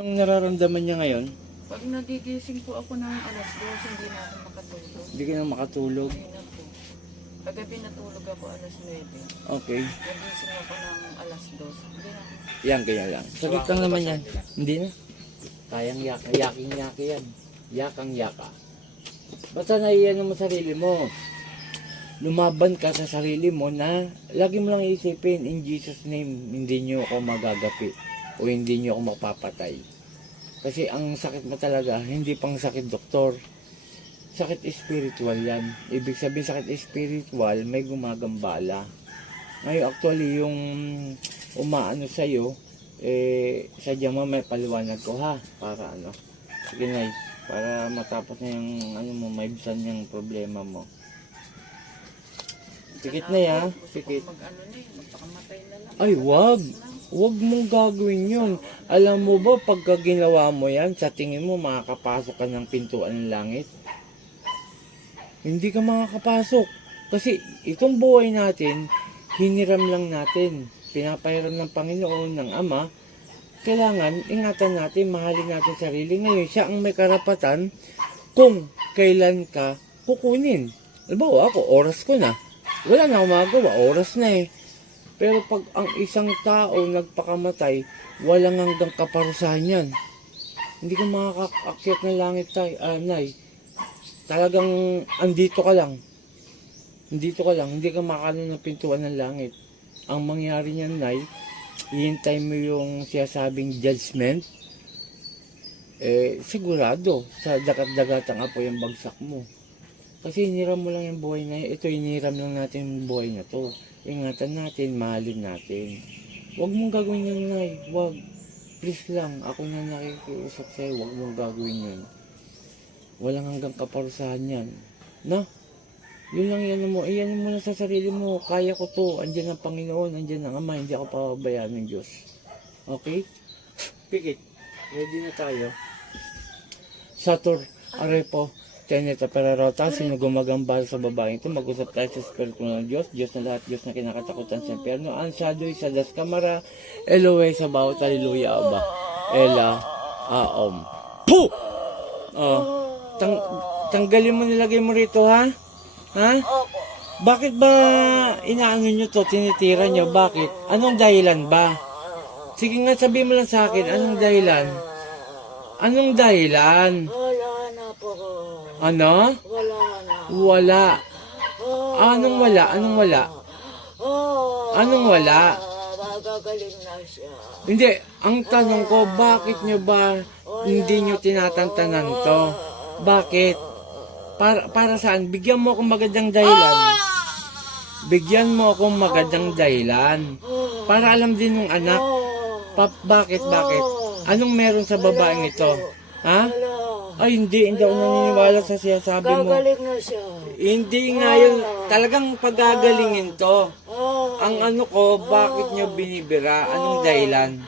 Anong nararamdaman niya ngayon? Pag nagigising po ako ng alas 2, hindi na ako makatulog. Hindi ka na makatulog. Hindi na po. Kagabi natulog ako alas 9. Okay. Nagising ako ng alas 2. Hindi na. Yan, kaya lang. Sakit lang naman yan. Hindi na. Kayang yaka. Yaking-yaki yan. Yakang-yaka. Basta naiyan mo sarili mo. Lumaban ka sa sarili mo na lagi mo lang isipin, in Jesus name, hindi nyo ako magagapi o hindi nyo ako mapapatay. Kasi ang sakit mo talaga, hindi pang sakit doktor. Sakit spiritual yan. Ibig sabihin sakit spiritual, may gumagambala. Ngayon actually yung umaano sa'yo, sadya mo may paliwanag ko ha, para ano. Sige nice, para matapos na yung ano mo, maibsan yung problema mo. Pikit na ya, pikit. Mag-ano na yun, magpakamatay na lang. Ay, wag. Wag mong gagawin yun. Alam mo ba, pagka ginawa mo yan, sa tingin mo, makakapasok ka ng pintuan ng langit? Hindi ka makakapasok. Kasi itong buhay natin, hiniram lang natin. Pinapahiram ng Panginoon, ng Ama. Kailangan, ingatan natin, mahalin natin sarili. Ngayon, siya ang may karapatan kung kailan ka kukunin. Halimbawa, ako, oras ko na. Wala na akong magawa, oras na eh. Pero pag ang isang tao nagpakamatay, walang hanggang kaparusahan yan. Hindi ka makakaakyat ng langit, Nay. Talagang andito ka lang. Andito ka lang, hindi ka makakano ng pintuan ng langit. Ang mangyari niyan, Nay, hihintay mo yung siyasabing judgment, sigurado, sa dagat-dagatang apoy yung bagsak mo. Kasi hiniram mo lang yung buhay na yun. Ito, hiniram lang natin yung buhay na to. Ingatan natin, mahalin natin. Huwag mong gagawin yun, Nay. Huwag. Please lang, ako na nakikiusap sa'yo. Huwag mong gagawin yun. Walang hanggang kaparusahan yan. No? Yun lang yan mo. Iyan mo na sa sarili mo. Kaya ko to. Andiyan ang Panginoon. Andiyan ang Ama. Hindi ako pababayaan ng Diyos. Okay? Pikit. Ready na tayo. Satur, Arepo, Teneta Perarota, sino gumagambal sa babaeng ito? Mag-usap tayo sa Espiritu ng Diyos, Diyos na lahat, Diyos na kinakatakutan sa impyerno, Ansyadoy sa Das Kamara, Elohe sa bawat, Hallelujah, Aba, Ela, Aom. Puh! Tanggalin mo, nilagay mo rito, ha? Ha? Bakit ba inaano nyo to, tinitira nyo? Bakit? Anong dahilan ba? Sige nga, sabihin mo lang sa akin, anong dahilan? Anong dahilan? Wala na po. Ano? Wala na. Wala. Anong wala? Anong wala? Anong wala? Magagaling na siya. Hindi, ang tanong ko, bakit nyo ba hindi nyo tinatantanan to? Bakit? Para saan? Bigyan mo akong magandang dahilan. Bigyan mo akong magandang dahilan. Para alam din ng anak. Bakit? Anong meron sa babaeng ito? Ha? Ay, hindi ako naniniwala sa sinasabi mo. Gagaling na siya. Hindi nga yun, talagang pagagalingin to. Ang ano ko, bakit nyo binibira? Anong dahilan?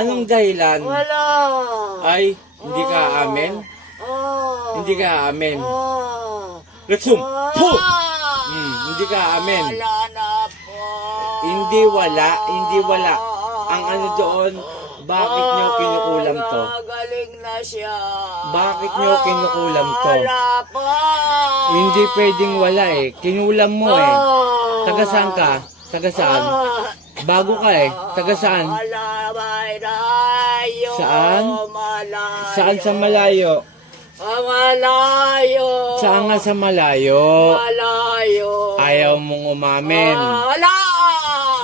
Anong dahilan? Wala. Ay, hindi ka amen? Hindi ka amen. Retsum! Puh! Hindi ka amen. Wala na po. Hindi wala. Ang ano doon, bakit nyo kinukulam to? Gagaling na siya. Bakit nyo kinukulam to? Wala po. Hindi pwedeng wala eh. Kinulam mo eh. Taga saan ka? Taga saan? Bago ka eh. Taga saan? Malayo. Saan? Malayo. Saan sa malayo? Malayo. Saan nga sa malayo? Malayo. Ayaw mong umamin. Wala.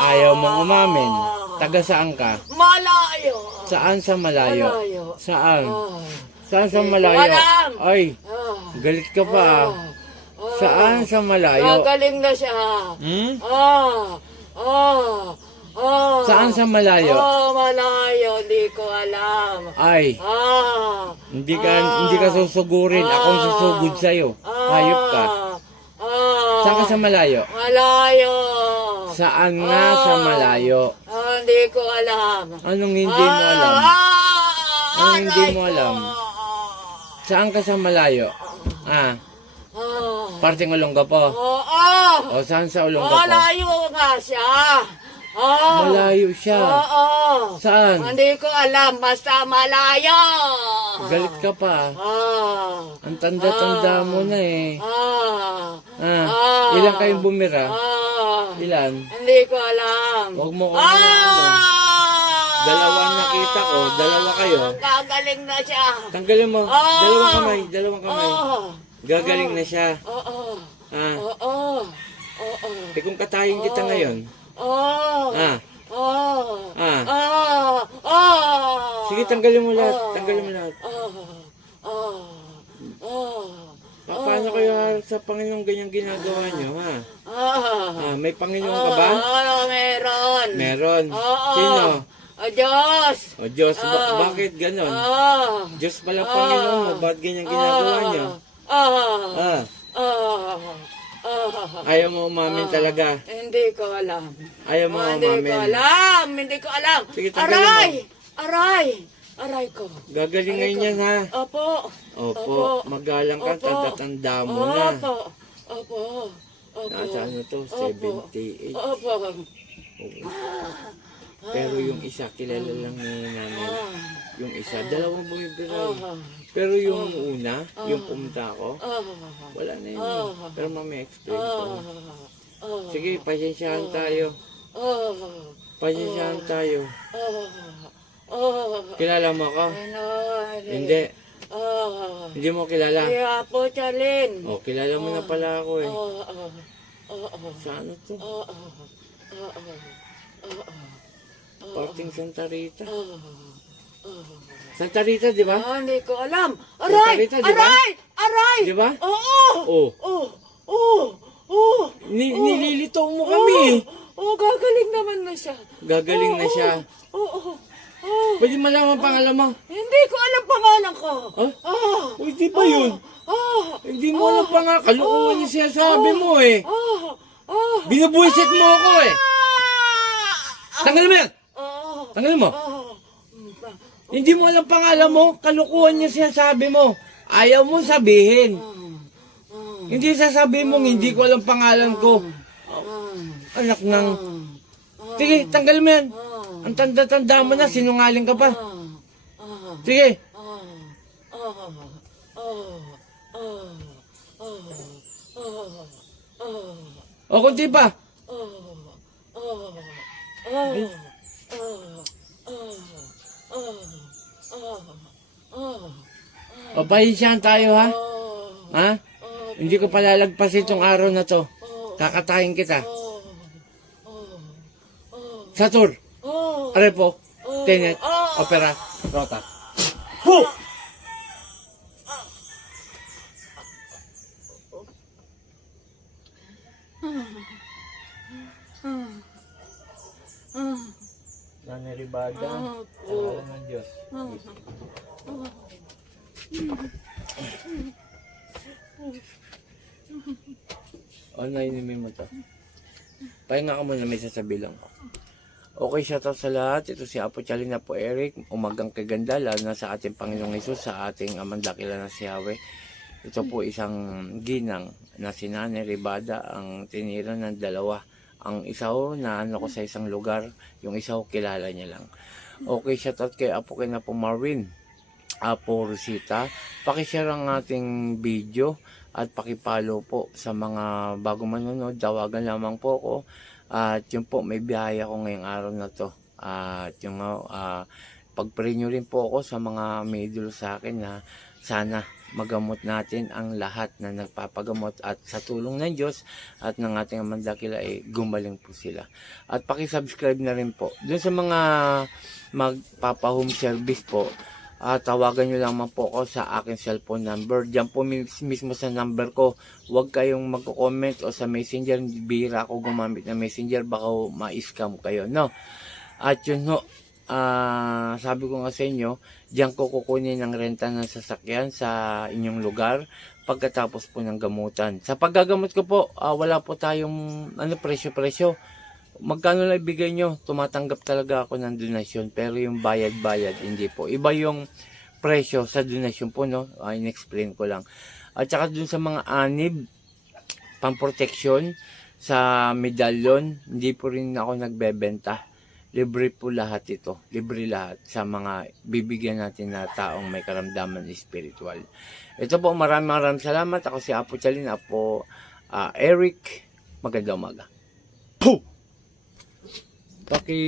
Ayaw mong umamin. Taga saan ka? Malayo. Saan sa malayo? Malayo. Saan? Saan sa malayo? Alam. Ay, galit ka pa ah. Saan sa malayo? Gagaling na siya. Hmm? Saan sa malayo? Malayo, hindi ko alam. Ay, hindi ka susugurin. Akong susugod sa'yo. Hayop ka. Saan ka sa malayo? Malayo. Saan nga sa malayo? Hindi ko alam. Anong hindi mo alam? Anong hindi mo alam? Saan ka sa malayo? Parting Olongapo. O saan sa Olongapo? Malayo nga siya. Oh. Malayo siya. Oo. Saan? Hindi ko alam, basta malayo. Galit ka pa. Ah. Ang tanda-tanda mo na eh. Ah. Ilan kayong bumira? Ah. Ilan? Hindi ko alam. Huwag mo ko ano. Dalawa Ah. nakita ko, dalawa kayo. Gagaling na siya. Tanggalin mo. Ah. Dalawang kamay. Oh. Gagaling na siya. Oo. Ah. Oo. Oo. Eh kung katayin kita ngayon. Oo. Ah. Oh. Ah. Oh. Oh. Sige, tanggalin mo lahat. Tanggalin mo lahat. Oh. Oh. Oh. Paano kayo harap sa Panginoon ganyang ginagawa nyo, ha? May Panginoon ka ba? Oo, meron. Meron. Oo. Sino? O Diyos. O Diyos, bakit ganon? Oo. Diyos pala Panginoon mo, ba't ganyang ginagawa nyo? Ah, ayaw mo umamin talaga. Hindi ko alam. Ayaw mo Hindi ko umamin. alam. Hindi ko alam. Sige, tanggalin mo. Aray! Aray! Aray ko. Gagaling ngayon yan, ha? Opo. Opo, magalang ka, Opo. tanda-tanda mo na. Opo. Opo. Opo. Nasa ano to, 78. Opo. Oo. Pero yung isa, kilala lang ni nanay. Yung isa, dalawang bumibiray. Pero yung una, yung pumunta ako, wala na yun. Pero mamaya explain ko. Sige, pasensyahan tayo. Pasensyahan tayo. Kilala mo ako? Hindi. Hindi mo kilala? Kaya po, Chalin. Oh, kilala mo na pala ako eh. Sa ano to? Parting Santa Rita. Santa Rita, di ba? Hindi ko alam. Aray! Rita, di ba? Aray! Aray! Di ba? Oo! Oh. Oo! Nililito mo kami. Gagaling naman na siya. Gagaling na siya. Oo! Pwede malaman pangalan mo. Hindi ko alam pangalan ko. Huh? Uy, di ba yun? Hindi mo alam pangalan. Kalukuhan yung sinasabi mo eh. Binubuisit mo ako eh. Tanggalin mo yan! Tanggalin mo. Hindi mo alam pangalan mo. Kalukuhan yung sinasabi mo. Ayaw mo sabihin. Hindi sasabihin mo, hindi ko alam pangalan ko. Anak ng... Sige, tanggalin mo yan. Ang tanda-tanda mo na, sinungaling ka pa. Sige. O, kunti pa. O, pahisyahan tayo, ha? Ha? Hindi ko palalagpas itong araw na to. Kakatayin kita. Satur. Arepo. Tenet. Opera. Rota. Ho! Nanaribada. Pangalan ng Diyos. O, nainumin mo to. Pahinga ka muna, may sasabilang ko. Okay, shoutout sa lahat. Ito si Apo Chalin na po Eric. Umagang kaganda, lalo na sa ating Panginoong Hesus, sa ating Amang Dakila na si Yahweh. Ito po isang ginang na si Nanay Ribada ang tinira ng dalawa. Ang isa ho na ano ko sa isang lugar, yung isa ho kilala niya lang. Okay, shoutout kay Apo kay na po Marvin, Apo Rosita. Pakishare ang ating video at pakipalo po sa mga bago manonood. Tawagan lamang po ako. At yun po, may biyaya ko ngayong araw na to. At yung pag-pray nyo rin po ako sa mga may idolo sa akin na sana magamot natin ang lahat na nagpapagamot at sa tulong ng Diyos at ng ating Amang Dakila ay gumaling po sila. At pakisubscribe na rin po. Doon sa mga magpapa-home service po, tawagan nyo lang po ako sa aking cellphone number. Diyan po mismo sa number ko. Huwag kayong magko-comment o sa messenger. Bihira ako gumamit ng messenger. Baka ma-scam kayo, no? At yun, no, sabi ko nga sa inyo, diyan ko kukunin ang renta ng sasakyan sa inyong lugar pagkatapos po ng gamutan. Sa paggagamot ko po, wala po tayong presyo-presyo. Magkano lang ibigay nyo, tumatanggap talaga ako ng donasyon, pero yung bayad-bayad, hindi po. Iba yung presyo sa donasyon po, no? In-explain ko lang. At saka dun sa mga anib, pang-protection, sa medalyon, hindi po rin ako nagbebenta. Libre po lahat ito. Libre lahat sa mga bibigyan natin na taong may karamdaman spiritual. Ito po, maraming salamat. Ako si Apo Chalin, Apo Eric. Magandang umaga. Paki